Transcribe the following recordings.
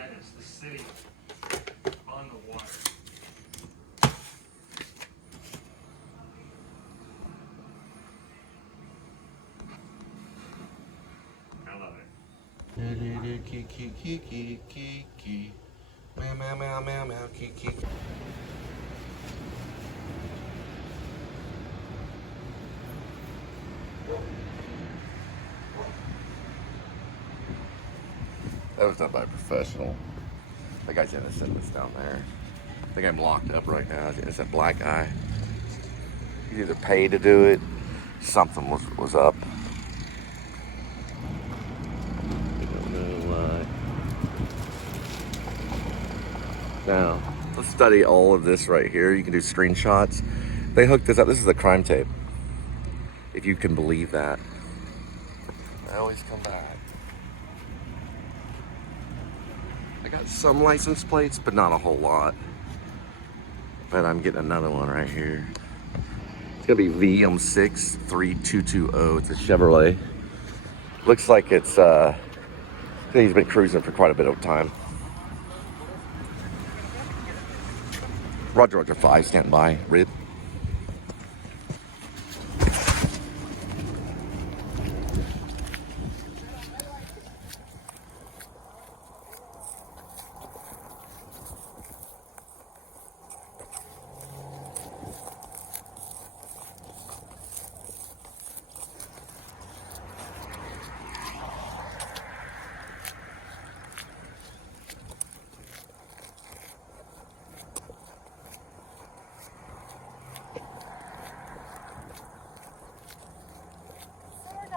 Venice, the city on the water. I love it. Kiki. Meow, meow, meow, meow, meow, kiki. That was done by a professional. That guy's innocent that's down there. I think I'm locked up right now. It's that black guy. He's either paid to do it, something was up. I don't know why. Now, let's study all of this right here. You can do screenshots. They hooked this up. This is a crime tape. If you can believe that. I always come back. I got some license plates, but not a whole lot. But I'm getting another one right here. It's gonna be VM63220. It's a Chevrolet. Looks like it's, I think he's been cruising for quite a bit of time. Roger 5, stand by, Rib.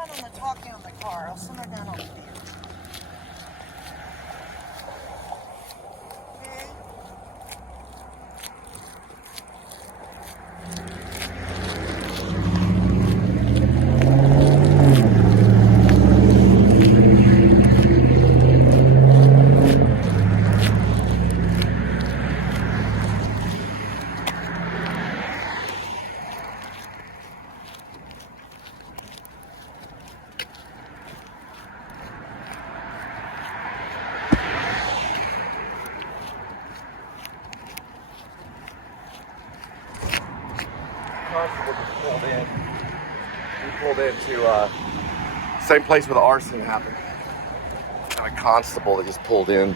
On the talking on the car, I'll simmer down over there. Okay. Constable just pulled in. We pulled into same place where the arson happened. Got a constable that just pulled in.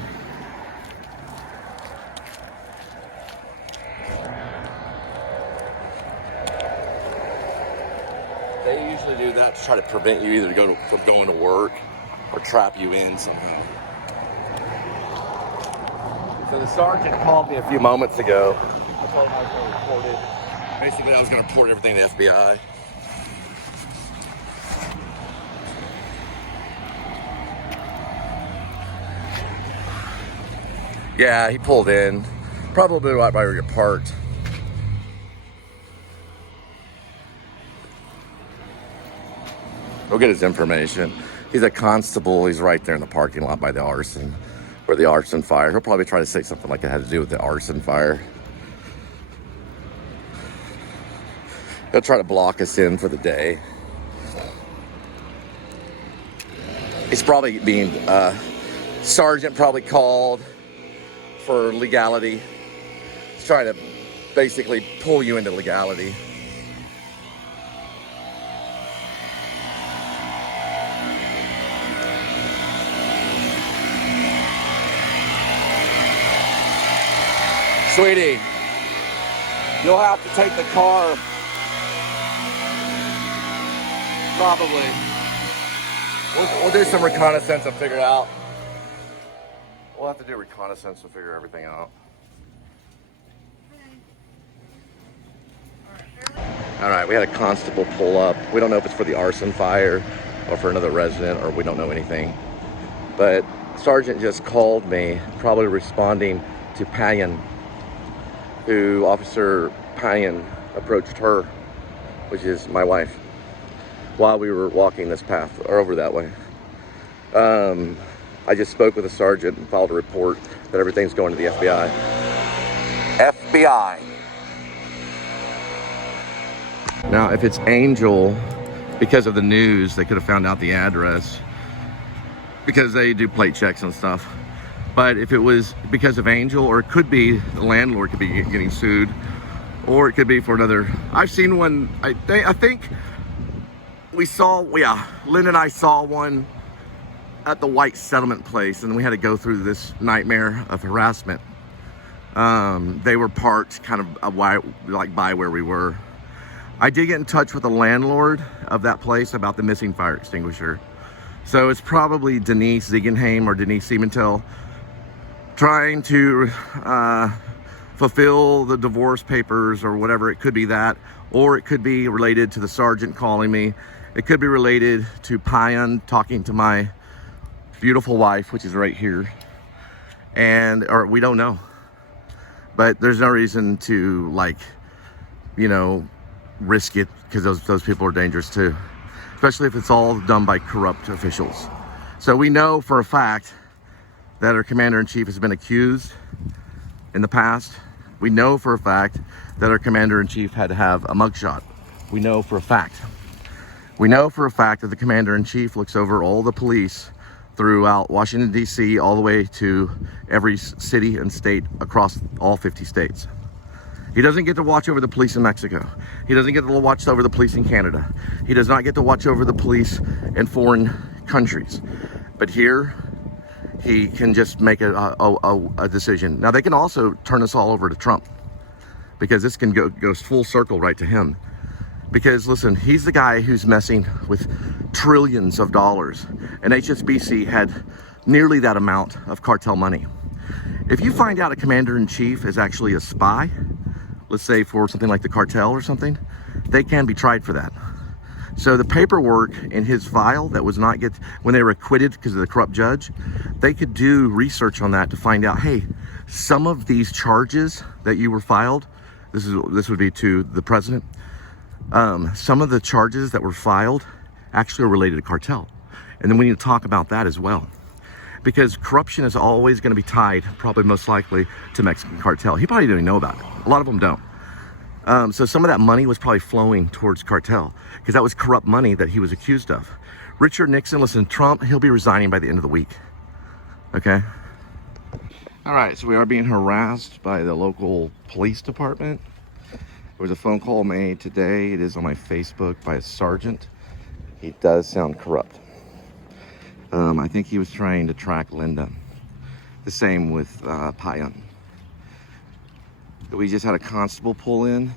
They usually do that to try to prevent you either from going to work or trap you in somehow. So the sergeant called me a few moments ago. I told him I was going to report it. Basically, I was going to report everything to the FBI. Yeah, he pulled in. Probably right by where you're parked. We'll get his information. He's a constable. He's right there in the parking lot by the arson, where the arson fire. He'll probably try to say something like it had to do with the arson fire. He'll try to block us in for the day. He's probably being, sergeant probably called for legality. He's trying to basically pull you into legality. Sweetie, you'll have to take the car. Probably. We'll do some reconnaissance and figure it out. We'll have to do reconnaissance and figure everything out. All right, we had a constable pull up. We don't know if it's for the arson fire or for another resident, or we don't know anything. But Sergeant just called me, probably responding to Payan, who Officer Payan approached her, which is my wife, while we were walking this path or over that way. I just spoke with the sergeant and filed a report that everything's going to the FBI. FBI. Now, if it's Angel, because of the news, they could have found out the address because they do plate checks and stuff. But if it was because of Angel, or it could be the landlord could be getting sued, or it could be for another. I've seen one, I think we saw, yeah, Lynn and I saw one at the White Settlement place, and we had to go through this nightmare of harassment. They were parked kind of like by where we were. I did get in touch with the landlord of that place about the missing fire extinguisher. So it's probably Denise Ziegenheim or Denise Siementel trying to fulfill the divorce papers or whatever. It could be that, or it could be related to the sergeant calling me. It could be related to Payan talking to my beautiful wife, which is right here. Or we don't know. But there's no reason to, like, you know, risk it, because those people are dangerous too. Especially if it's all done by corrupt officials. So we know for a fact that our commander-in-chief has been accused in the past. We know for a fact that our commander-in-chief had to have a mugshot. We know for a fact. We know for a fact that the commander-in-chief looks over all the police throughout Washington, D.C., all the way to every city and state across all 50 states. He doesn't get to watch over the police in Mexico. He doesn't get to watch over the police in Canada. He does not get to watch over the police in foreign countries. But here, he can just make a decision. Now, they can also turn us all over to Trump, because this can goes full circle right to him. Because listen, he's the guy who's messing with trillions of dollars, and HSBC had nearly that amount of cartel money. If you find out a commander-in-chief is actually a spy, let's say for something like the cartel or something, they can be tried for that. So the paperwork in his file that was not when they were acquitted because of the corrupt judge, they could do research on that to find out, hey, some of these charges that you were filed, this would be to the president, some of the charges that were filed actually are related to cartel. And then we need to talk about that as well. Because corruption is always going to be tied, probably most likely, to Mexican cartel. He probably didn't even know about it. A lot of them don't. So some of that money was probably flowing towards cartel, because that was corrupt money that he was accused of. Richard Nixon, listen, Trump, he'll be resigning by the end of the week. Okay? All right, so we are being harassed by the local police department. There was a phone call made today. It is on my Facebook by a sergeant. He does sound corrupt. I think he was trying to track Linda. The same with Payan. We just had a constable pull in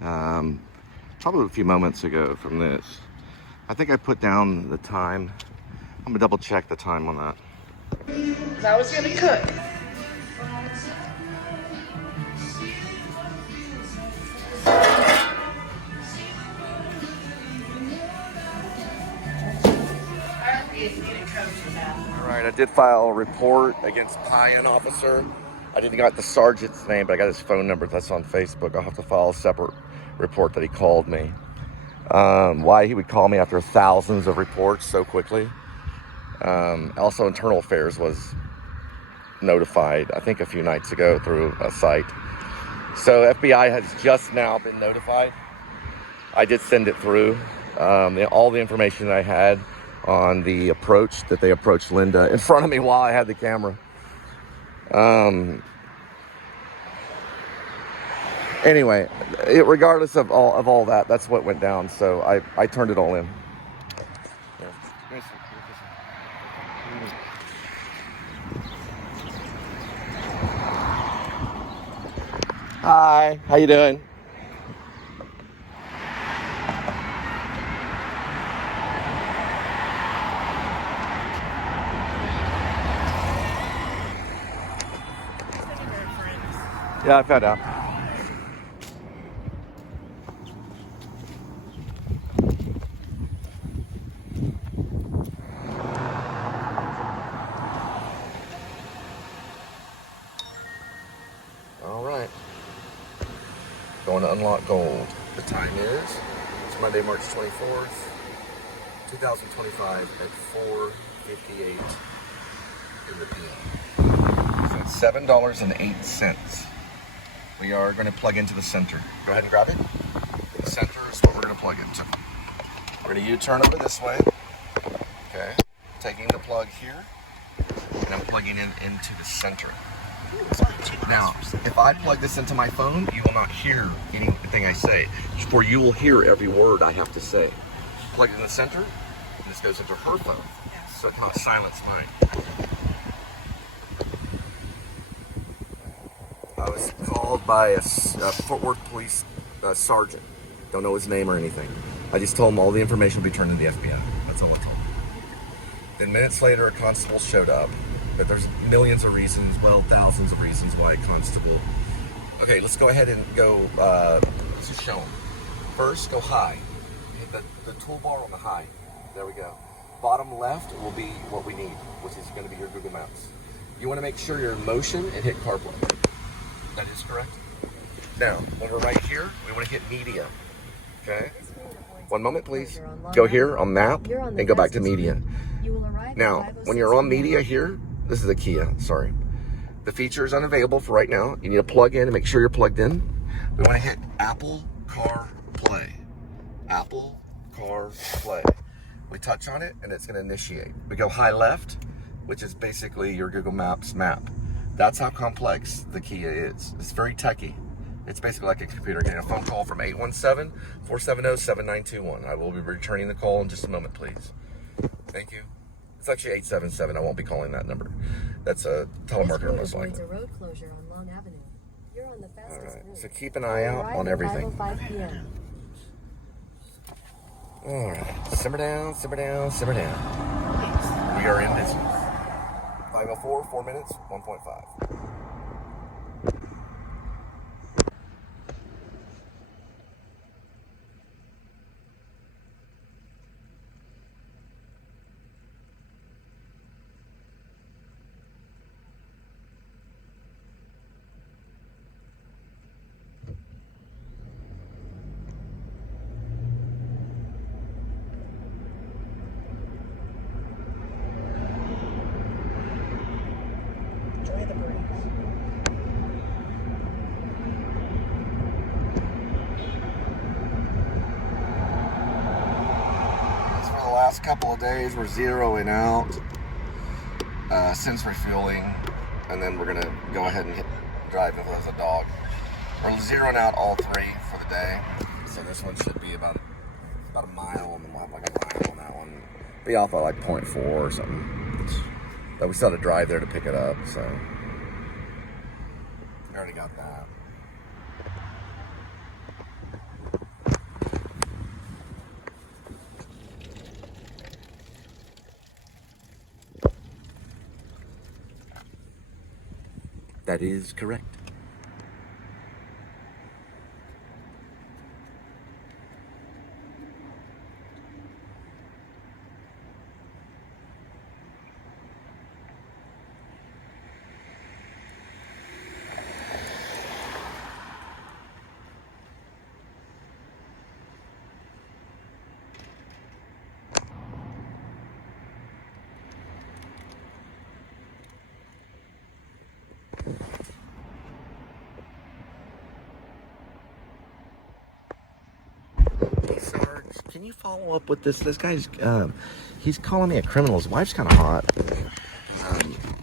probably a few moments ago from this. I think I put down the time. I'm gonna double check the time on that. I was gonna cook. All right, I did file a report against Payan officer. I didn't got the sergeant's name, but I got his phone number. That's on Facebook. I'll have to file a separate report that he called me. Why he would call me after thousands of reports so quickly. Also, Internal Affairs was notified, I think a few nights ago through a site. So FBI has just now been notified. I did send it through. All the information that I had on the approach that they approached Linda in front of me while I had the camera. Anyway, regardless of all that, that's what went down. So I turned it all in. Hi, how you doing? Yeah, I found out. All right. Going to unlock gold. The time is, it's Monday, March 24th, 2025 at 4:58 in the PM. So it's $7.08. We are going to plug into the center. Go ahead and grab it. The center is what we're going to plug into. We're going to U-turn over this way. Okay. Taking the plug here. and I'm plugging into the center. Now, if I plug this into my phone, you will not hear anything I say, for you will hear every word I have to say. Plug it in the center, and this goes into her phone, so it cannot silence mine. I was called by a Fort Worth police sergeant. Don't know his name or anything. I just told him all the information will be turned to the FBI. That's all I told him. Then minutes later, a constable showed up. But there's millions of reasons, well, thousands of reasons why a constable. Okay, let's go ahead and go, let's just show them. First, go high. Hit the toolbar on the high. There we go. Bottom left will be what we need, which is going to be your Google Maps. You want to make sure you're in motion and hit CarPlay. That is correct. Now, over right here, we want to hit media. Okay? One moment, please. Go here on map and go back to media. Now, when you're on media here, this is a Kia, sorry. The feature is unavailable for right now. You need to plug in and make sure you're plugged in. We want to hit Apple CarPlay. Apple CarPlay. We touch on it and it's going to initiate. We go high left, which is basically your Google Maps map. That's how complex the Kia is. It's very techy. It's basically like a computer. Getting a phone call from 817-470-7921. I will be returning the call in just a moment, please. Thank you. It's actually 877. I won't be calling that number. That's a telemarketer most likely. Road closure on Long Avenue. You're on the fastest All right. route. So keep an eye out on everything. 5:05 p.m. All right. Simmer down, simmer down, simmer down. We are in business. 5:04, 4 minutes, 1.5. Enjoy the breeze. For the last couple of days, we're zeroing out since refueling, and then we're gonna go ahead and drive if there's a dog. We're zeroing out all three for the day, so this one should be about a mile, and then we'll have like a mile on that one. Be off at like 0.4 or something. But we still had to drive there to pick it up, so we already got that. That is correct. Hey Sarge, can you follow up with this? This guy's, he's calling me a criminal. His wife's kind of hot.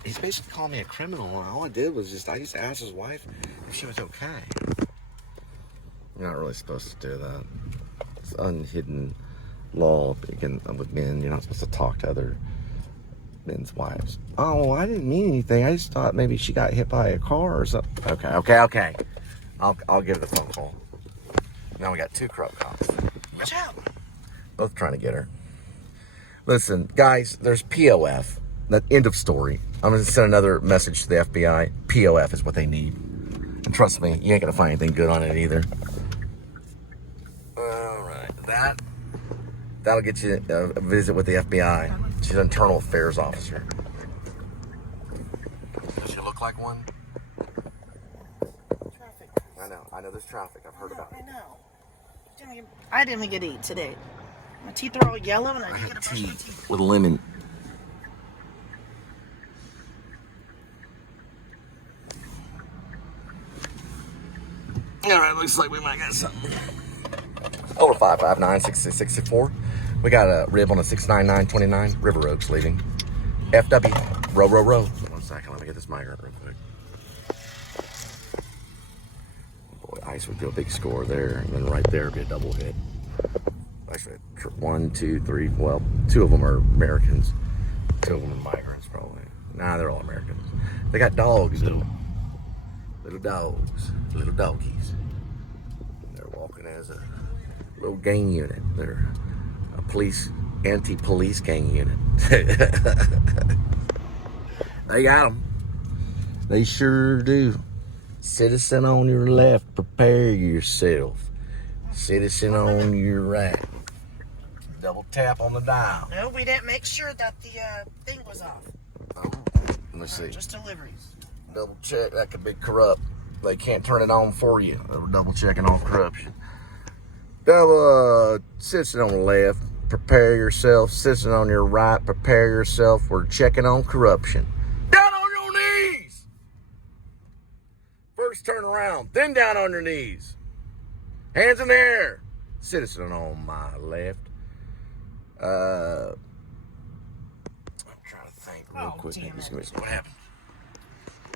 He's basically calling me a criminal. All I did was I just asked his wife if she was okay. You're not really supposed to do that. It's unhidden law with men. You're not supposed to talk to other men's wives. Oh, I didn't mean anything. I just thought maybe she got hit by a car or something. Okay. I'll give it a phone call. Now we got two corrupt cops. Watch out. Both trying to get her. Listen, guys, there's POF. That end of story. I'm going to send another message to the FBI. POF is what they need. And trust me, you ain't going to find anything good on it either. All right. That'll get you a visit with the FBI. She's an internal affairs officer. Does she look like one? Traffic. I know there's traffic. I've heard about it. I know. I didn't even get to eat today. My teeth are all yellow and I didn't get to brush my Tea teeth. with lemon. All right, looks like we might get something. Over 559-6664. We got a rib on a 69929. River Oaks leaving. FW. Row, row, row. 1 second, let me get this migrant real quick. Boy, Ice would do a big score there, and then right there would be a double hit. Actually, 1, 2, 3, well, 2 of them are Americans. 2 of them are migrants, probably. Nah, they're all Americans. They got dogs, though. Little dogs. Little doggies. They're walking as a little gang unit. They're a anti-police gang unit. They got them. They sure do. Citizen on your left, prepare yourself. Citizen on your right. Double tap on the dial. No, we didn't make sure that the thing was off. Oh, let me see. Just deliveries. Double check. That could be corrupt. They can't turn it on for you. They're double checking on corruption. Citizen on the left, prepare yourself. Citizen on your right, prepare yourself. We're checking on corruption. Down on your knees. First turn around, then down on your knees. Hands in the air. Citizen on my left. I'm trying to think real quick. Just give me some, what happened?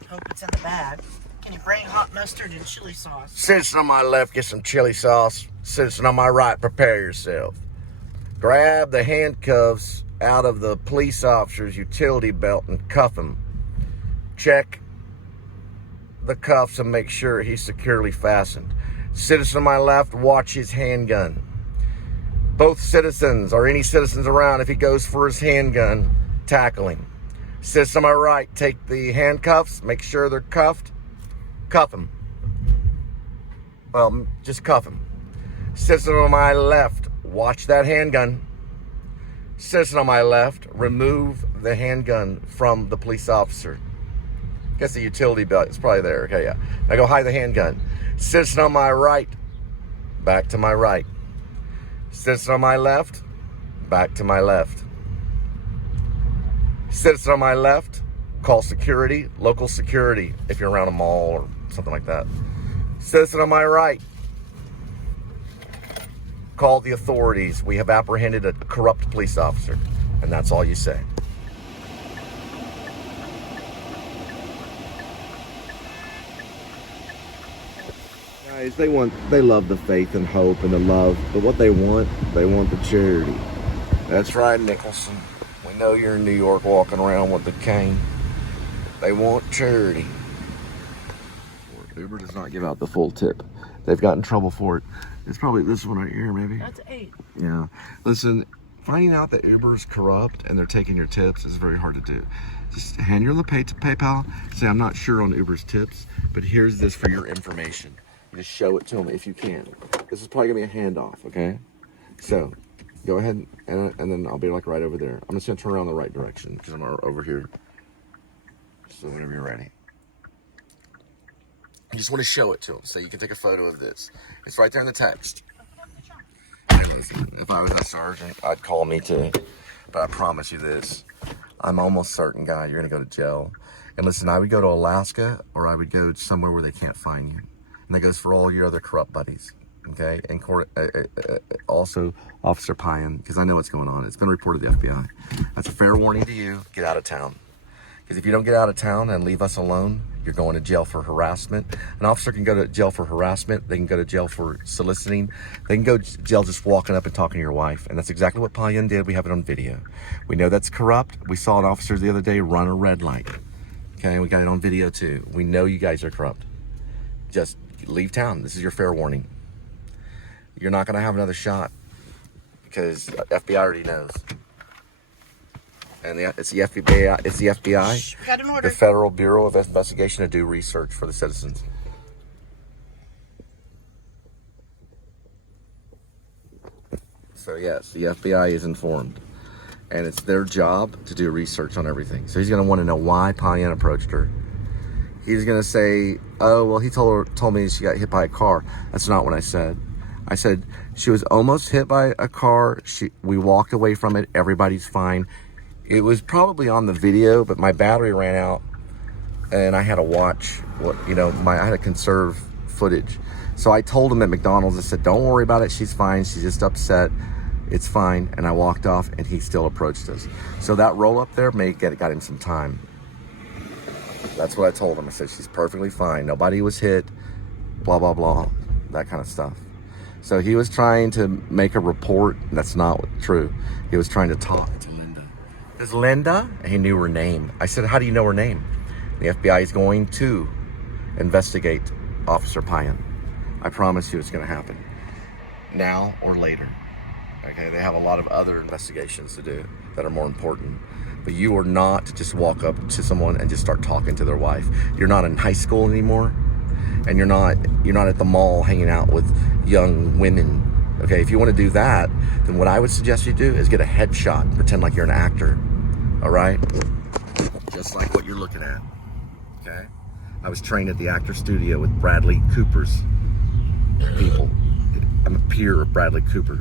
Hope it's in the bag. Can you bring hot mustard and chili sauce? Citizen on my left, get some chili sauce. Citizen on my right, prepare yourself. Grab the handcuffs out of the police officer's utility belt and cuff him. Check the cuffs and make sure he's securely fastened. Citizen on my left, watch his handgun. Both citizens, or any citizens around, if he goes for his handgun, tackle him. Citizen on my right, take the handcuffs, make sure they're cuffed. Cuff him. Well, just cuff him. Citizen on my left, watch that handgun. Citizen on my left, remove the handgun from the police officer. Guess the utility belt is probably there. Okay, yeah. Now go hide the handgun. Citizen on my right, back to my right. Citizen on my left, back to my left. Citizen on my left, call security, local security, if you're around a mall or something like that. Citizen on my right, call the authorities. We have apprehended a corrupt police officer. And that's all you say. Guys, they love the faith and hope and the love, but what they want the charity. That's right, Nicholson. We know you're in New York walking around with the cane. They want charity. Uber does not give out the full tip. They've got in trouble for it. It's probably this one right here, maybe. That's 8. Yeah. Listen, finding out that Uber's corrupt and they're taking your tips is very hard to do. Just hand your PayPal. Say, I'm not sure on Uber's tips, but here's this for your information. Just show it to them if you can. This is probably gonna be a handoff, okay? So, go ahead and then I'll be like right over there. I'm just gonna turn around the right direction because I'm over here. So whenever you're ready. You just want to show it to them so you can take a photo of this. It's right there in the text. If I was a sergeant, I'd call me too. But I promise you this. I'm almost certain, guy, you're going to go to jail. And listen, I would go to Alaska or I would go somewhere where they can't find you. And that goes for all your other corrupt buddies. Okay? And also Officer Payan, because I know what's going on. It's been reported to the FBI. That's a fair warning to you. Get out of town. Because if you don't get out of town and leave us alone, you're going to jail for harassment. An officer can go to jail for harassment. They can go to jail for soliciting. They can go to jail just walking up and talking to your wife. And that's exactly what Payan did. We have it on video. We know that's corrupt. We saw an officer the other day run a red light. Okay, we got it on video too. We know you guys are corrupt. Just leave town. This is your fair warning. You're not going to have another shot because FBI already knows. And it's the FBI. It's the FBI. Shh, got an order. The Federal Bureau of Investigation to do research for the citizens. So yes, the FBI is informed, and it's their job to do research on everything. So he's going to want to know why Payan approached her. He's going to say, "Oh, well, he told me she got hit by a car." That's not what I said. I said she was almost hit by a car. We walked away from it. Everybody's fine. It was probably on the video, but my battery ran out and I had to watch I had to conserve footage. So I told him at McDonald's, I said, don't worry about it. She's fine. She's just upset. It's fine. And I walked off and he still approached us. So that roll up there got him some time. That's what I told him. I said, she's perfectly fine. Nobody was hit, blah, blah, blah, that kind of stuff. So he was trying to make a report. That's not true. He was trying to talk to Linda. Because Linda, he knew her name. I said, how do you know her name? The FBI is going to investigate Officer Payan. I promise you it's going to happen. Now or later. Okay, they have a lot of other investigations to do that are more important. But you are not to just walk up to someone and just start talking to their wife. You're not in high school anymore, and you're not at the mall hanging out with young women. Okay, if you want to do that, then what I would suggest you do is get a headshot, pretend like you're an actor. All right? Just like what you're looking at. Okay? I was trained at the actor studio with Bradley Cooper's people. I'm a peer of Bradley Cooper.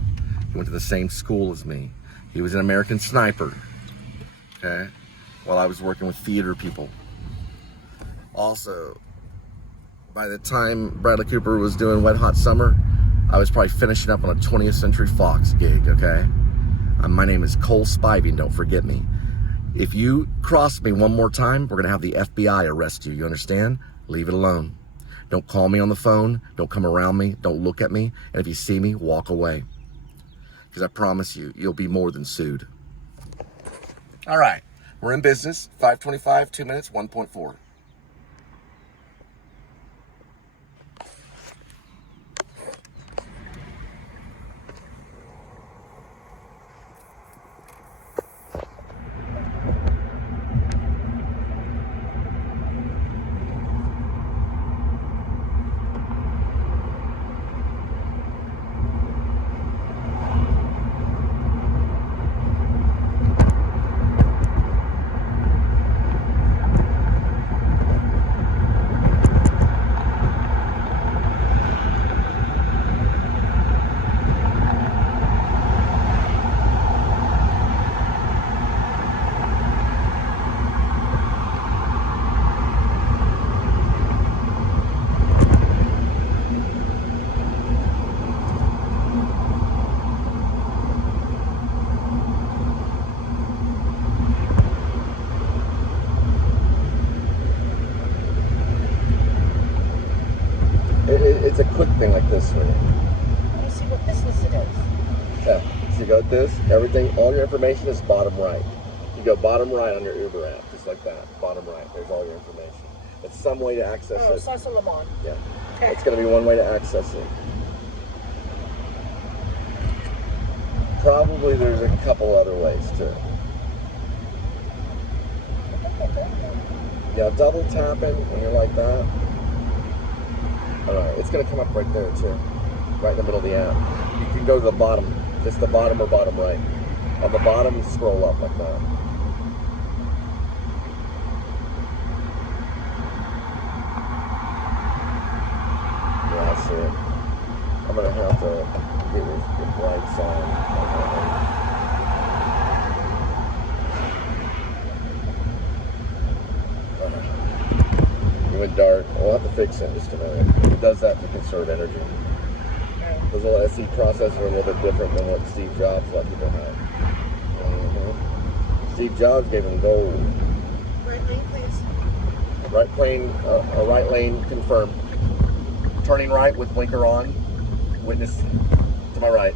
He went to the same school as me. He was an American Sniper. Okay? While I was working with theater people. Also, by the time Bradley Cooper was doing Wet Hot Summer, I was probably finishing up on a 20th Century Fox gig, okay? My name is Cole Spivey, don't forget me. If you cross me one more time, we're gonna have the FBI arrest you, you understand? Leave it alone. Don't call me on the phone, don't come around me, don't look at me, and if you see me, walk away. Because I promise you, you'll be more than sued. All right, we're in business, 5:25, 2 minutes, 1.4. It's a quick thing like this, right? Let me see what this listed is. Yeah. So you go with this, everything, all your information is bottom right. You go bottom right on your Uber app, just like that. Bottom right, there's all your information. It's some way to access it. Salsa Lemon. Yeah. Okay. It's going to be one way to access it. Probably there's a couple other ways too. Yeah, double tapping when you're like that. Alright, it's going to come up right there too. Right in the middle of the app. You can go to the bottom. Just the bottom or bottom right. On the bottom, you scroll up like that. Yeah, I see it. I'm going to have to get your lights on. You went dark. We'll have to fix it in just a minute. It does that to conserve energy. Those little SE processors are a little bit different than what Steve Jobs let people have. Steve Jobs gave them gold. Right lane, please. Right lane confirmed. Turning right with blinker on. Witness to my right.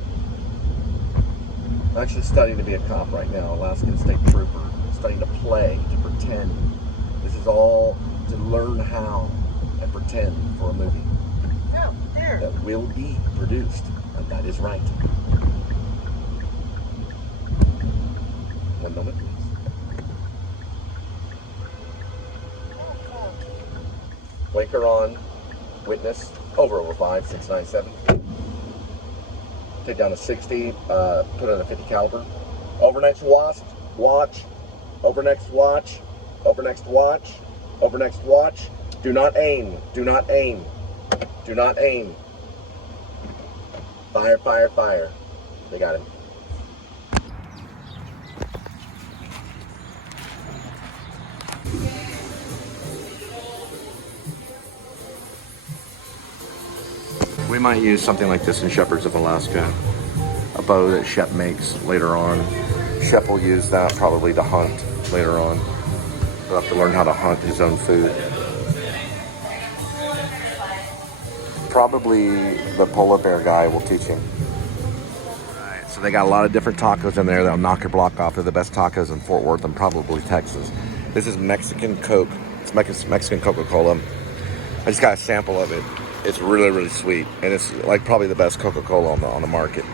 I'm actually studying to be a cop right now. Alaskan State Trooper. Studying to play, to pretend. This is all to learn how and pretend for a movie. Oh, there. That will be produced, and that is right. One moment, please. Blinker on, witness, over 5, 6, 9, 7. Take down to 60, put in a 50 caliber. Over next watch, over next watch, over next watch, over next watch. Do not aim, do not aim. Do not aim. Fire, fire, fire. They got him. We might use something like this in Shepherds of Alaska. A bow that Shep makes later on. Shep will use that probably to hunt later on. He'll have to learn how to hunt his own food. Probably the polar bear guy will teach him. Alright, so they got a lot of different tacos in there that'll knock your block off. They're the best tacos in Fort Worth and probably Texas. This is Mexican Coke. It's Mexican Coca-Cola. I just got a sample of it. It's really, really sweet. And it's like probably the best Coca-Cola on the market.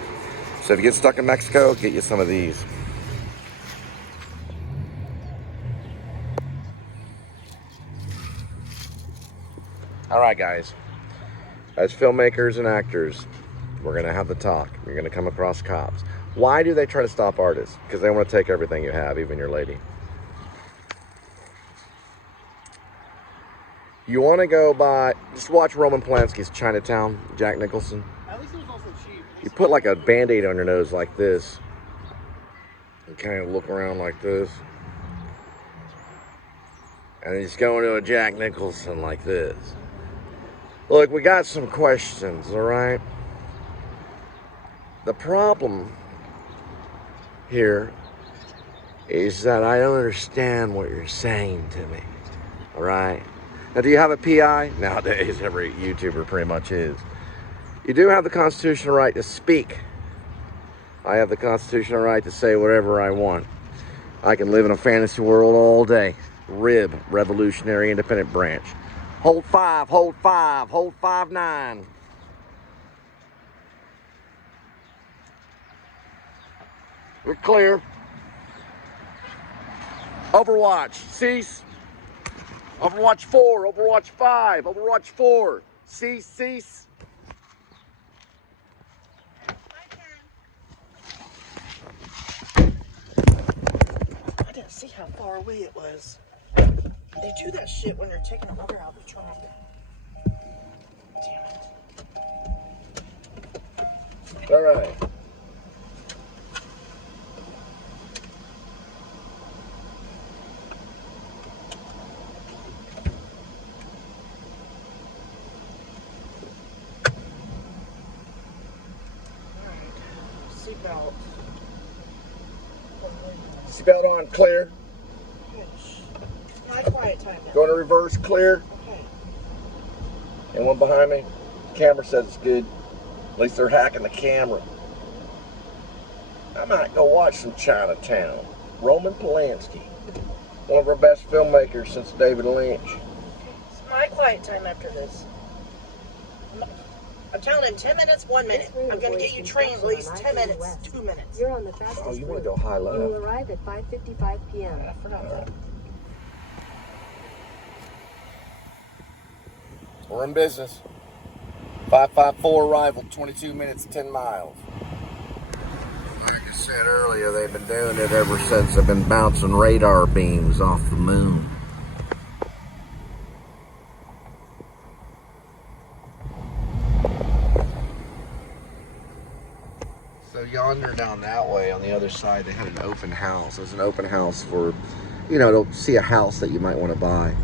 So if you get stuck in Mexico, get you some of these. Alright guys. As filmmakers and actors, we're going to have the talk. You're going to come across cops. Why do they try to stop artists? Because they want to take everything you have, even your lady. You want to go by, just watch Roman Polanski's Chinatown, Jack Nicholson. At least it was also cheap. You put like a Band-Aid on your nose like this. And kind of look around like this. And then just go into a Jack Nicholson like this. Look, we got some questions, all right? The problem here is that I don't understand what you're saying to me, all right? Now, do you have a PI? Nowadays, every YouTuber pretty much is. You do have the constitutional right to speak. I have the constitutional right to say whatever I want. I can live in a fantasy world all day. RIB, Revolutionary Independent Branch. Hold 5, hold 5, hold 5-9. We're clear. Overwatch, cease. Overwatch 4, Overwatch 5, Overwatch 4. Cease, cease. I didn't see how far away it was. They do that shit when they're taking a rubber out of the trunk. Damn it. All right. Seatbelt. Seatbelt on, clear. My quiet time now. Going to reverse, clear. Okay. Anyone behind me? Camera says it's good. At least they're hacking the camera. I might go watch some Chinatown. Roman Polanski. One of our best filmmakers since David Lynch. It's my quiet time after this. I'm telling him 10 minutes, 1 minute. I'm going to get you trained at least 10 minutes, 2 minutes. You're on the fastest Oh, you want to route. go high You will low? arrive at 5:55 p.m. I forgot that. We're in business. 554 arrival, 22 minutes, 10 miles. Like I said earlier, they've been doing it ever since they've been bouncing radar beams off the moon. So yonder down that way on the other side, they had an open house. It was an open house for, you know, to see a house that you might want to buy.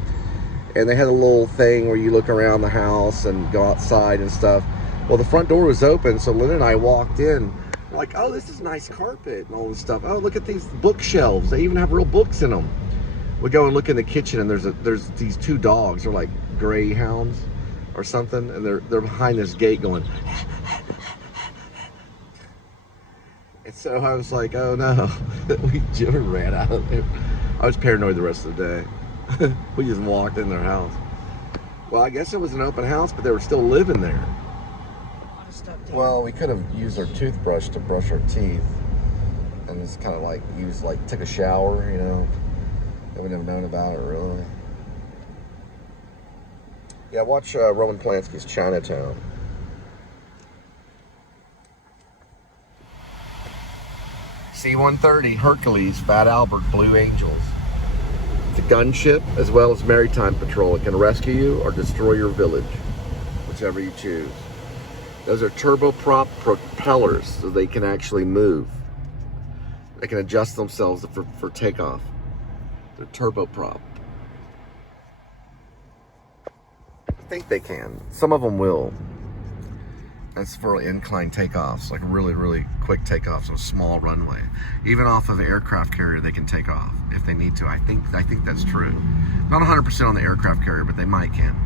And they had a little thing where you look around the house and go outside and stuff. Well, the front door was open, so Lynn and I walked in. We're like, oh, this is nice carpet and all this stuff. Oh, look at these bookshelves. They even have real books in them. We go and look in the kitchen, and there's these two dogs. They're like greyhounds or something, and they're behind this gate going. And so I was like, oh no, we ran out of there. I was paranoid the rest of the day. We just walked in their house. Well, I guess it was an open house, but they were still living there. Well, we could have used our toothbrush to brush our teeth, and just kind of like took a shower, you know. They would have known about it, really. Yeah, watch Roman Polanski's Chinatown. C-130, Hercules, Fat Albert, Blue Angels. It's a gunship as well as maritime patrol. It can rescue you or destroy your village, whichever you choose. Those are turboprop propellers, so they can actually move. They can adjust themselves for takeoff. They're turboprop. I think they can. Some of them will. It's for incline takeoffs, like really, really quick takeoffs on a small runway. Even off of an aircraft carrier, they can take off if they need to. I think that's true. Not 100% on the aircraft carrier, but they might can.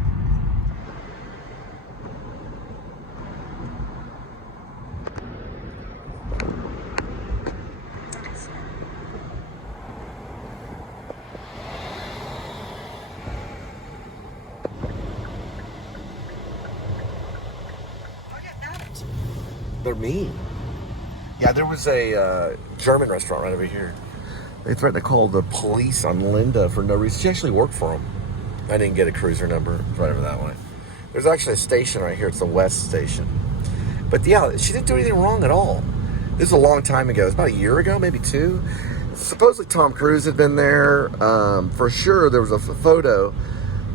They're mean. Yeah, there was a German restaurant right over here. They threatened to call the police on Linda for no reason. She actually worked for them. I didn't get a cruiser number. It's right over that way. There's actually a station right here. It's the West Station. But yeah, she didn't do anything wrong at all. This is a long time ago. It was about a year ago, maybe 2. Supposedly Tom Cruise had been there. For sure, there was a photo.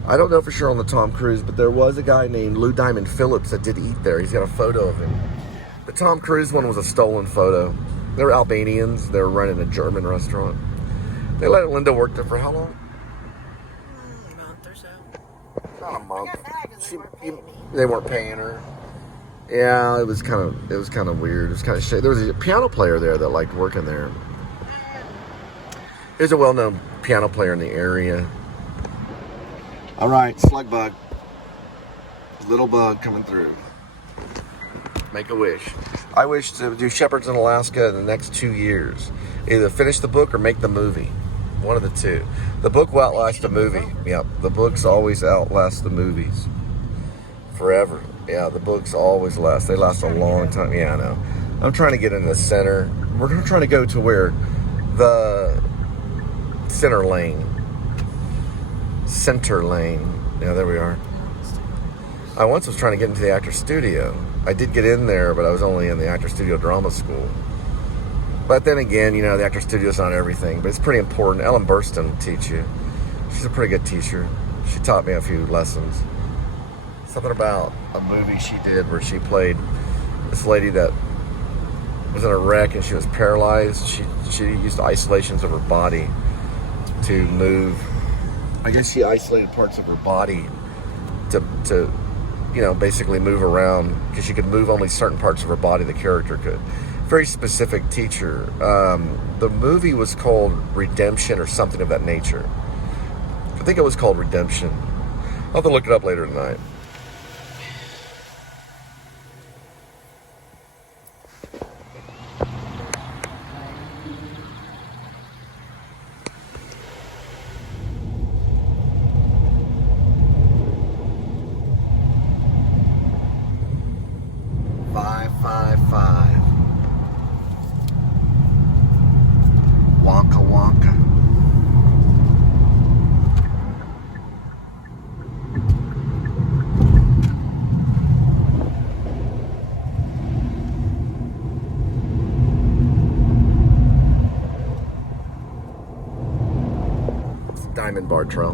I don't know for sure on the Tom Cruise, but there was a guy named Lou Diamond Phillips that did eat there. He's got a photo of him. The Tom Cruise one was a stolen photo. They were Albanians. They were running a German restaurant. They let Linda work there for how long? A month or so. Not a month. I got mad 'cause they weren't paying me. They weren't paying her. Yeah, it was kind of weird. It was kind of shady. There was a piano player there that liked working there. There's a well-known piano player in the area. All right, slug bug. Little bug coming through. Make a wish. I wish to do Shepherds in Alaska in the next 2 years. Either finish the book or make the movie. One of the two. The book will outlast the movie. Yep, the books always outlast the movies. Forever. Yeah, the books always last. They last a long time. Yeah, I know. I'm trying to get in the center. We're trying to go to where the center lane. Yeah, there we are. I once was trying to get into the actor studio. I did get in there, but I was only in the actor studio drama school. But then again, the actor studio's not everything, but it's pretty important. Ellen Burstyn will teach you. She's a pretty good teacher. She taught me a few lessons. Something about a movie she did where she played this lady that was in a wreck and she was paralyzed. She used isolations of her body to move. I guess she isolated parts of her body to basically move around, because she could move only certain parts of her body the character could. Very specific teacher. The movie was called Redemption or something of that nature. I think it was called Redemption. I'll have to look it up later tonight. Diamond Bar Trail.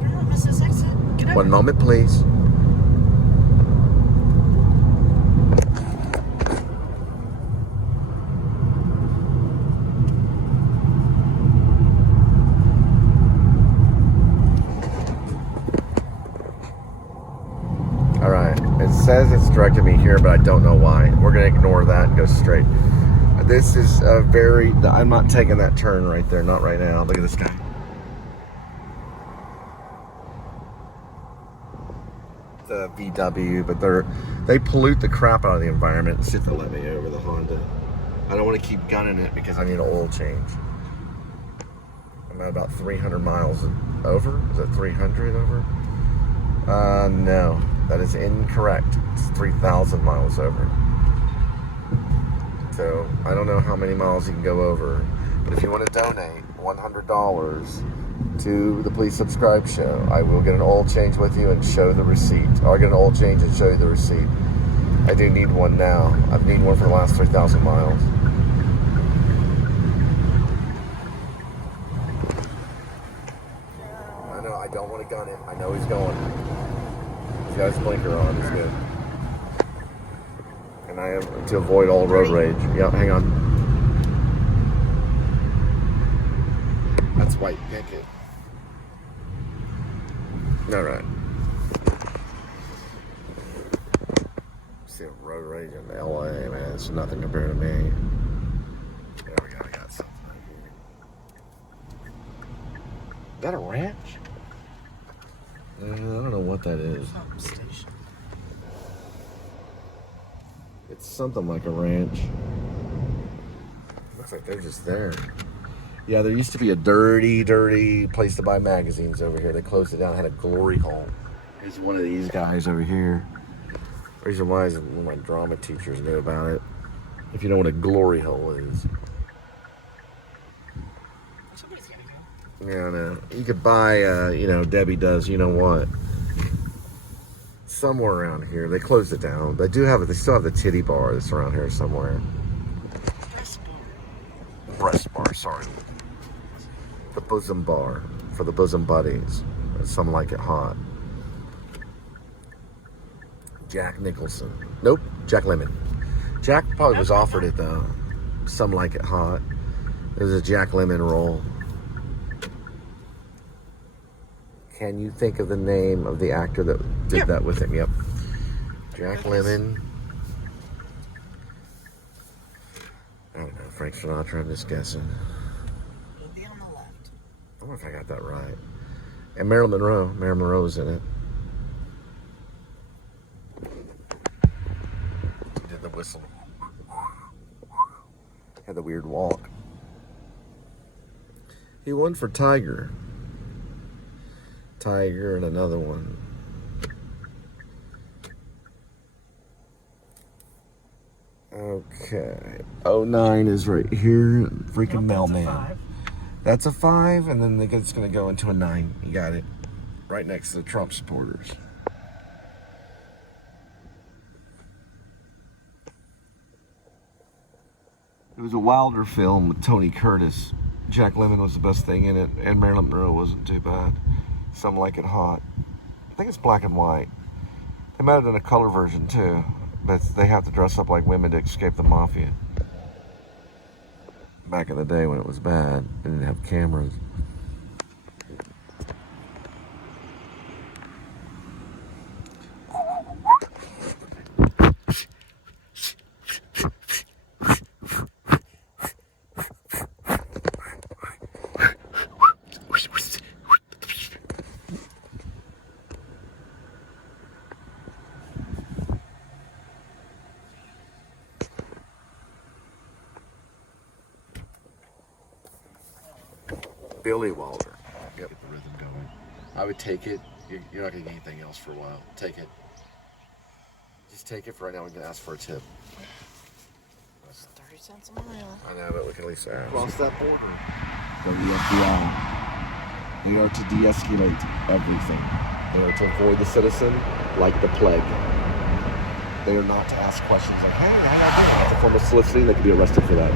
Don't miss this exit. Get out. One moment, please. All right. It says it's directed me here, but I don't know why. We're going to ignore that and go straight. This is a very... I'm not taking that turn right there. Not right now. Look at this guy. The VW, but they pollute the crap out of the environment. Let's see if they'll let me over the Honda. I don't want to keep gunning it because I need an oil change. I'm at about 300 miles over. Is that 300 over? No, that is incorrect. It's 3,000 miles over. So I don't know how many miles you can go over, but if you want to donate $100 to the Please Subscribe show, I will get an oil change with you and show the receipt. I'll get an oil change and show you the receipt. I do need one now. I've needed one for the last 3,000 miles. I know, I don't want to gun him. I know he's going. He's got his blinker on. It's good. And I am to avoid all road rage. Yeah, hang on. That's white picket. All right. see a road rage in LA, man. It's nothing compared to me. There we go. I got something right here. Is that a ranch? I don't know what that is. Station. It's something like a ranch. Looks like they're just there. Yeah, there used to be a dirty, dirty place to buy magazines over here. They closed it down. Had a glory hole. Here's one of these guys over here. Reason why is one of my drama teachers knew about it. If you know what a glory hole is. Yeah, I know. You could buy, Debbie does, you know what? Somewhere around here. They closed it down. They still have the titty bar that's around here somewhere. Breast bar, sorry. The bosom bar for the bosom buddies. Some like it hot. Jack Nicholson. Nope, Jack Lemmon. Jack probably was offered it though. Some like it hot. There's a Jack Lemmon roll. Can you think of the name of the actor that did that with him? Yep. Jack Lemmon. I don't know, Frank Sinatra, I'm just guessing. It'll be on the left. I wonder if I got that right. And Marilyn Monroe. Marilyn Monroe was in it. Did the whistle. Had the weird walk. He won for Tiger. Tiger and another one. Okay. 09 is right here. Freaking mailman. That's a 5, and then it's going to go into a 9. You got it. Right next to the Trump supporters. It was a Wilder film with Tony Curtis. Jack Lemmon was the best thing in it, and Marilyn Monroe wasn't too bad. Some like it hot. I think it's black and white. They might have done a color version too, but they have to dress up like women to escape the mafia. Back in the day when it was bad, they didn't have cameras. Billy Wilder. Yep. Get the rhythm going. I would take it. You're not going to get anything else for a while. Take it. Just take it for right now. We can ask for a tip. It's 30 cents a mile. I know, but we can at least ask. Cross that border. Go to the FBI. They are to de-escalate everything. They are to avoid the citizen like the plague. They are not to ask questions like, hey, It's a form of soliciting. They could be arrested for that.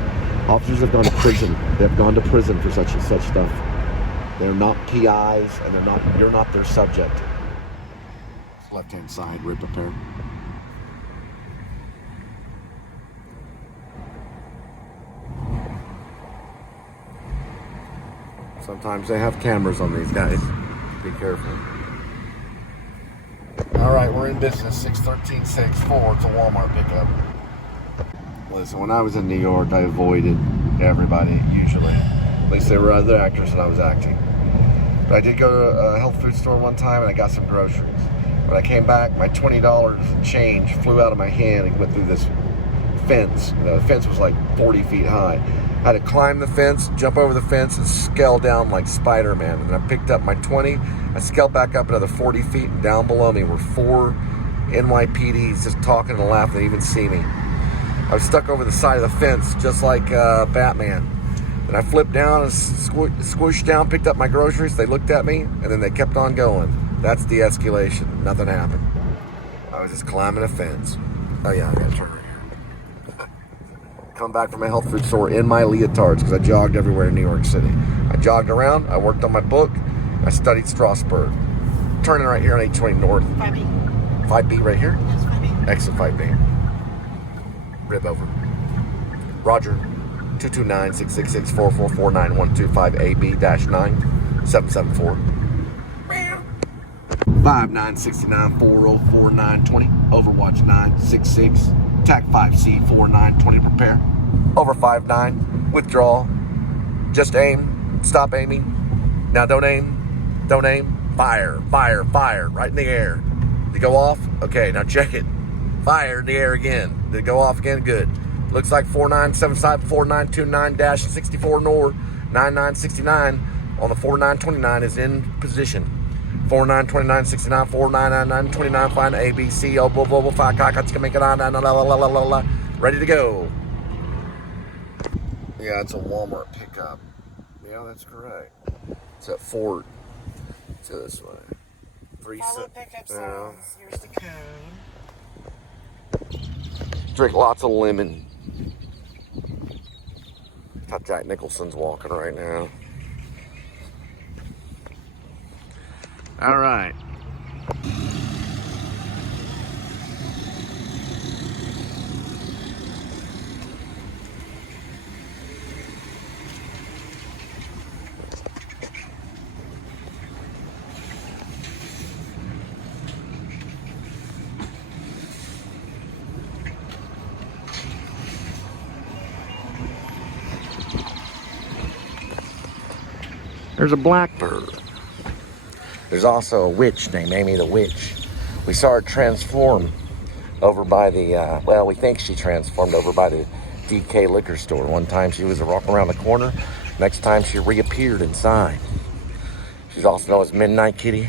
Officers have gone to prison. They have gone to prison for such stuff. They're not PIs, and you're not their subject. left-hand side, rib repair. Sometimes they have cameras on these guys. Be careful. All right, we're in business. 61364. It's a Walmart pickup. Listen, when I was in New York, I avoided everybody, usually. At least there were other actors and I was acting. But I did go to a health food store one time and I got some groceries. When I came back, my $20 change flew out of my hand and went through this fence. The fence was like 40 feet high. I had to climb the fence, jump over the fence, and scale down like Spider-Man. And then I picked up my 20. I scaled back up another 40 feet, and down below me were 4 NYPDs just talking and laughing. They didn't even see me. I was stuck over the side of the fence, just like Batman. And I flipped down and squished down, picked up my groceries. They looked at me, and then they kept on going. That's de-escalation. Nothing happened. I was just climbing a fence. Oh yeah, I gotta turn right here. Come back from a health food store in my leotards because I jogged everywhere in New York City. I jogged around, I worked on my book, I studied Strasbourg. Turning right here on 820 North. 5B. 5B right here? Yes, 5B. Exit 5B. Rib over. Roger. 229-666-4449-1225-AB-9 774. 5969 404 920. Overwatch 966. TAC 5C 4920 prepare. Over 59. Withdraw. Just aim. Stop aiming. Now don't aim. Don't aim. Fire. Fire. Fire. Right in the air. Did it go off? Okay, now check it. Fire in the air again. Did it go off again? Good. Looks like 4975 4929-64 north 9969 on the 4929 is in position. 4929-69 4999-29 find ABC oh 5 make it ready to go. Yeah, it's a Walmart pickup. Yeah, that's correct. It's at Fort. Let's go this way. Follow pickup signs. Here's the code. Drink lots of lemon. How Jack Nicholson's walking right now. All right. There's a blackbird. There's also a witch named Amy the Witch. We saw her transform over by the, well, we think she transformed over by the DK liquor store. One time she was walking around the corner. Next time she reappeared inside. She's also known as Midnight Kitty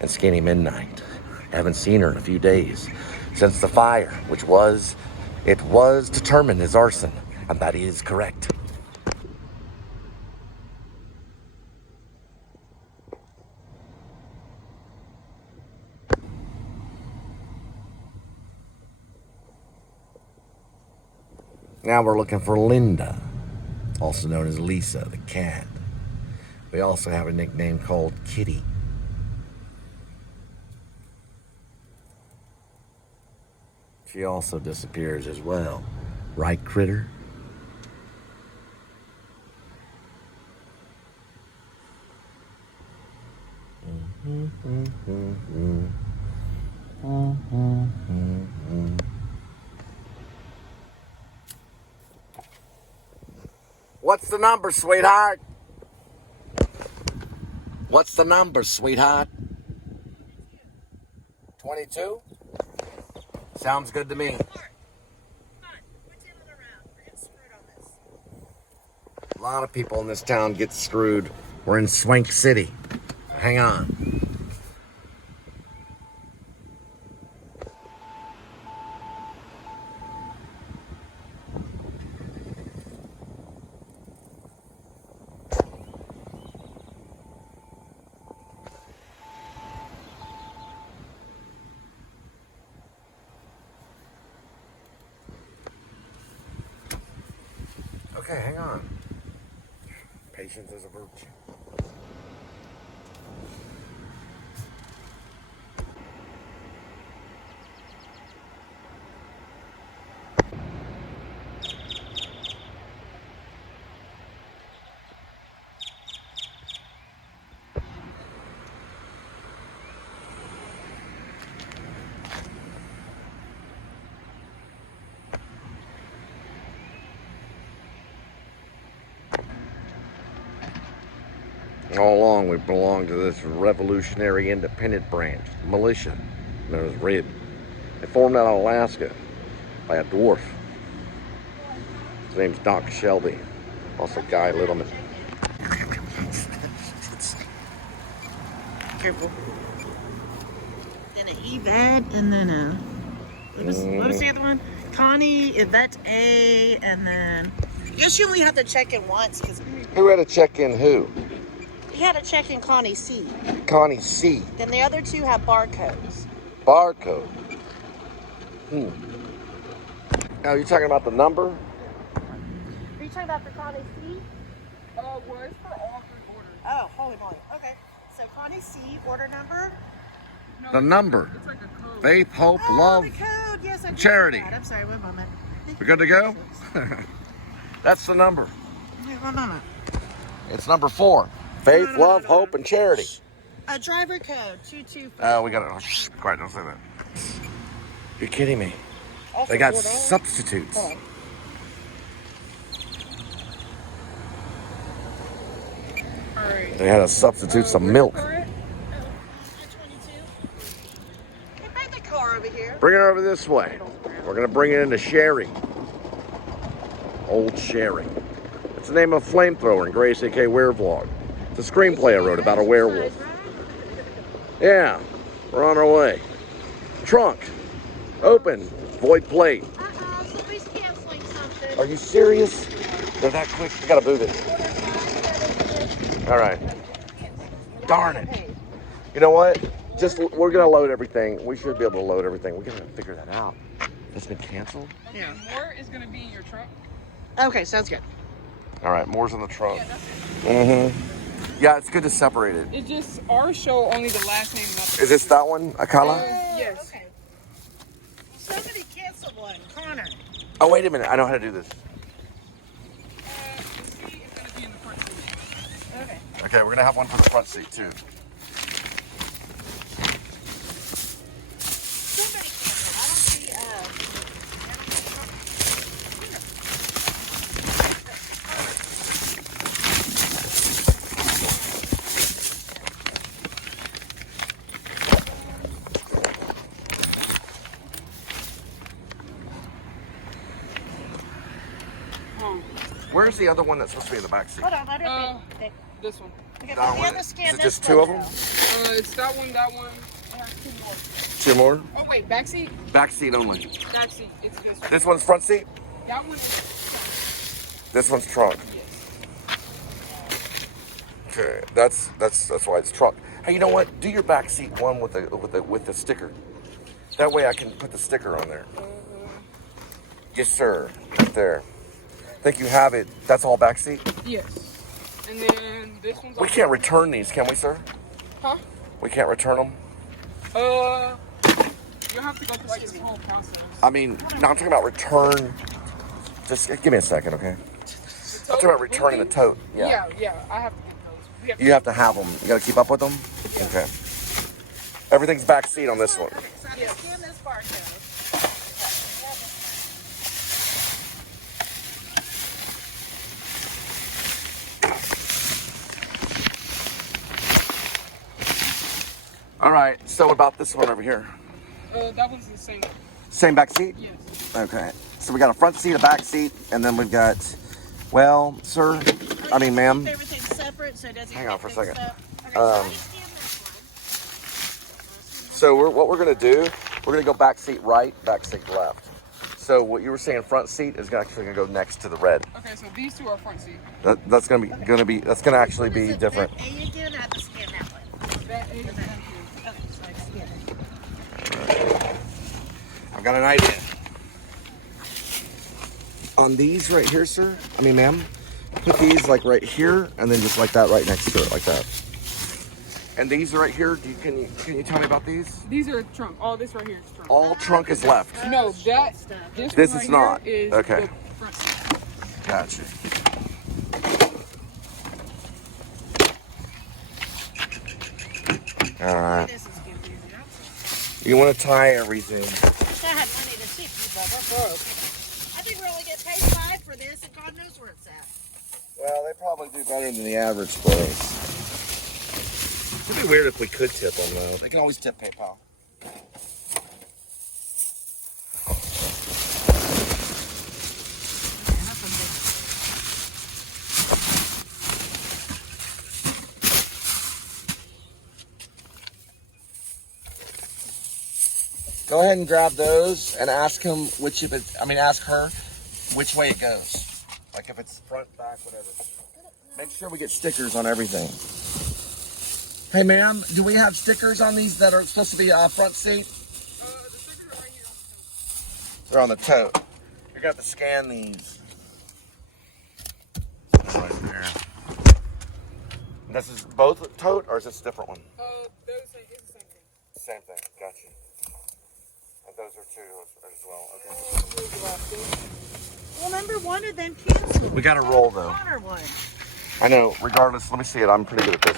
and Skinny Midnight. Haven't seen her in a few days since the fire, which was determined as arson, and that is correct. Now we're looking for Linda, also known as Lisa the cat. We also have a nickname called Kitty. She also disappears as well. Right, Critter? What's the number, sweetheart? What's the number, sweetheart? 22? Sounds good to me. A lot of people in this town get screwed. We're in Swank City. Hang on. Okay, hang on. Patience is a virtue. All along, we belong to this revolutionary independent branch, militia, known as RIB. They formed out of Alaska by a dwarf. His name's Doc Shelby, also Guy Littleman. Careful. Then an Yvette, and then a, what was the other one? Connie, Yvette A, and then, I guess you only have to check in once, because Who had to check in who? you had to check in Connie C. Connie C. Then the other two have barcodes. Barcode. Now, you talking about the number? Are you talking about for Connie C? Well, it's for all 3 orders. Oh, holy moly. Okay. So Connie C, order number? No, The number. It's like a code. Faith, hope, Oh, love. the code. Yes, I did see charity. that. I'm sorry, one moment. We good to go? That's the number. Wait, one moment. It's number 4. Faith, No, love, no. hope, and charity. A driver code 225. Oh, we got it. Oh, shh, quiet, don't say that. You're kidding me. Also They got $4. substitutes. Hold on. Alright. They had a substitute, some milk. Hey, bring the car over here. Bring it over this way. We're gonna bring it into Sherry. Old Sherry. It's the name of a flamethrower in Grace A.K. Werevlog. It's a screenplay I wrote about a werewolf. Yeah, we're on our way. Trunk. Open. Void plate. Somebody's canceling something. Are you serious? They're that quick? You gotta move it. All right. Darn it. You know what? We're gonna load everything. We should be able to load everything. We gotta figure that out. It's been canceled? Okay, more is gonna be in your trunk. Okay, sounds good. All right, more's in the trunk. Yeah, that's it. Yeah, it's good to separate it. It just, ours show only the last name, not the Is this that one, Akala? Yes. Okay. Somebody canceled one. Connor. Oh, wait a minute. I know how to do this. The seat is gonna be in the front seat. Okay. Okay, we're gonna have one for the front seat too. Somebody canceled. I don't see. Where's the other one that's supposed to be in the back seat? Hold on, let her be. This one. Okay, That the one. other scan Is it this just two of one, them? though. It's that one, that one. I have two more. Two more? Oh wait, back seat? Back seat only. Back seat. It's this one. This one's front seat? That one is This one's trunk. Okay, that's why it's trunk. Hey, you know what? Do your back seat one with the sticker. That way I can put the sticker on there. Yes, sir. Right there. Think you have it. That's all back seat? yes. And then this one's We can't return these, can we, sir? Huh? We can't return them. You have to go through like this whole process. I mean, no, I'm talking about return. Just give me a second, okay? I'm talking about returning the tote. Yeah, I have to get those. We have You have to have them. You got to keep up with them? Okay. Everything's back seat on this one. So I just scan this barcode. All right, so about this one over here. that one's the same. Same back seat? Yes. Okay. So we got a front seat, a back seat, and then we've got, well, sir, I mean, ma'am. Keep everything separate so it doesn't Hang get on for a mixed second. up. Okay, so let me scan this So what we're going to do, we're going to go back seat right, back seat left. So what you were saying front seat is actually going to go next to the red. Okay, so these two are front seat. That's going to actually be different. A again, I have to scan that one. That is Okay, so I scan it. I've got an idea. On these right here, sir, I mean, ma'am, put these like right here and then just like that right next to it, like that. And these right here, can you tell me about these? These are trunk. All this right here is trunk. All trunk is left. No, this This one is right not. here is Okay. the front seat. Gotcha. All right. This is confusing. You want to tie everything. I had money to tip you, but we're broke. I think we only get paid $5 for this, and God knows where it's at. Well, they probably do better than the average place. It'd be weird if we could tip them, though. They can always tip PayPal. Go ahead and grab those and ask him ask her which way it goes. Like if it's front, back, whatever. Make sure we get stickers on everything. Hey ma'am, do we have stickers on these that are supposed to be front seat? The sticker right here. They're on the tote. You're gonna have to scan these. Right there. This is both tote or is this a different one? Those it's the same thing. Same thing, gotcha. And those are two as well, okay. Well, number one of them canceled. We gotta roll though. Connor one. I know, regardless, let me see it. I'm pretty good at this.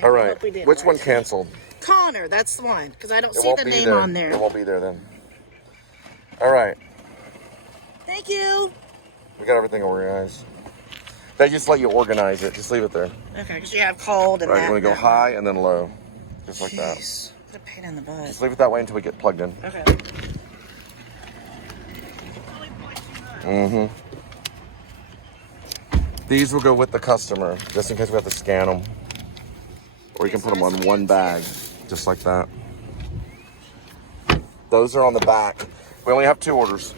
Okay, All I right. hope we did Which right. one canceled? Connor, that's the one. Because I don't It see won't the be name there. on there. It won't be there then. All right. Thank you. We got everything organized. They just let you organize it. Just leave it there. Okay, because you have cold and Right. that. You want to go that high and then low, just like that. Jeez, what a pain in the butt. Just leave it that way until we get plugged in. Okay. Mm-hmm. These will go with the customer, just in case we have to scan them. Or you can put them on one bag, just like that. Those are on the back. We only have 2 orders.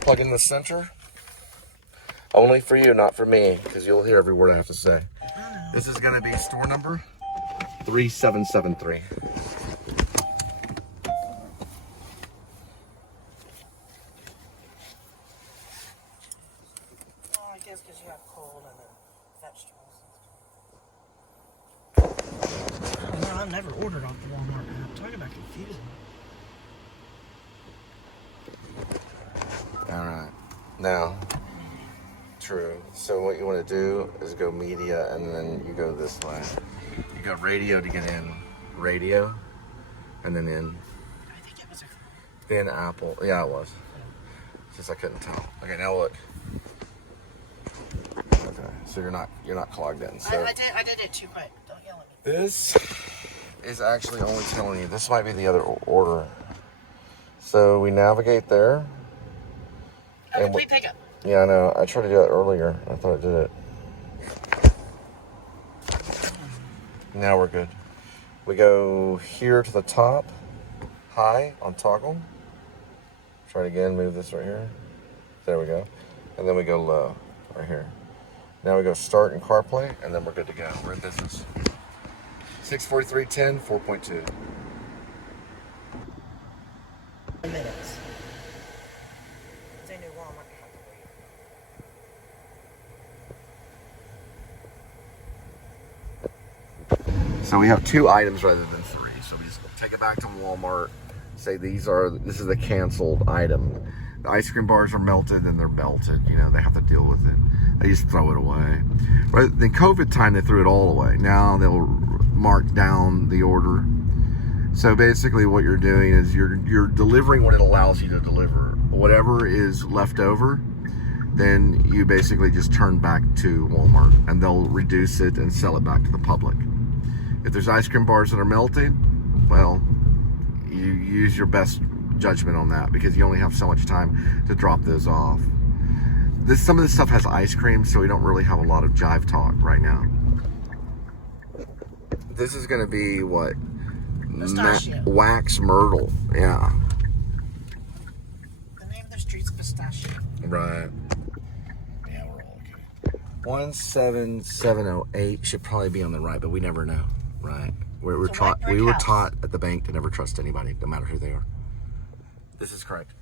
Plug in the center. Only for you, not for me, because you'll hear every word I have to say. This is going to be store number 3773. Oh, I guess because you have cold and then vegetables. No, I've never ordered off the Walmart app. Talk about confusing. All right. Now, true. So what you want to do is go media, and then you go this way. You go radio to get in. Radio, and then in. I think it was a... Then Apple. Yeah, it was. Just I couldn't tell. Okay, now look. Okay, so you're not clogged in. So I did it too quick. Don't yell at me. this is actually only telling you this might be the other order. So we navigate there. Oh, And complete pickup. Yeah, I know. I tried to do that earlier. I thought I did it. Now we're good. We go here to the top, high on toggle. Try it again, move this right here. There we go. And then we go low, right here. Now we go start in CarPlay, and then we're good to go. We're in business. 64310, 4.2. Minutes. They knew Walmart had to wait. So we have 2 items rather than 3. So we just take it back to Walmart, say this is a canceled item. The ice cream bars are melted and they're melted. You know, they have to deal with it. They just throw it away. Right? In COVID time, they threw it all away. Now they'll mark down the order. So basically what you're doing is you're delivering what it allows you to deliver. Whatever is left over, then you basically just turn back to Walmart and they'll reduce it and sell it back to the public. If there's ice cream bars that are melted, well, you use your best judgment on that because you only have so much time to drop those off. Some of this stuff has ice cream, so we don't really have a lot of jive talk right now. This is going to be what? Pistachio. Wax myrtle. Yeah. The name of the street's Pistachio. Right. Yeah, we're all okay. 17708 should probably be on the right, but we never know. Right. We were taught at the bank to never trust anybody, no matter who they are. This is correct.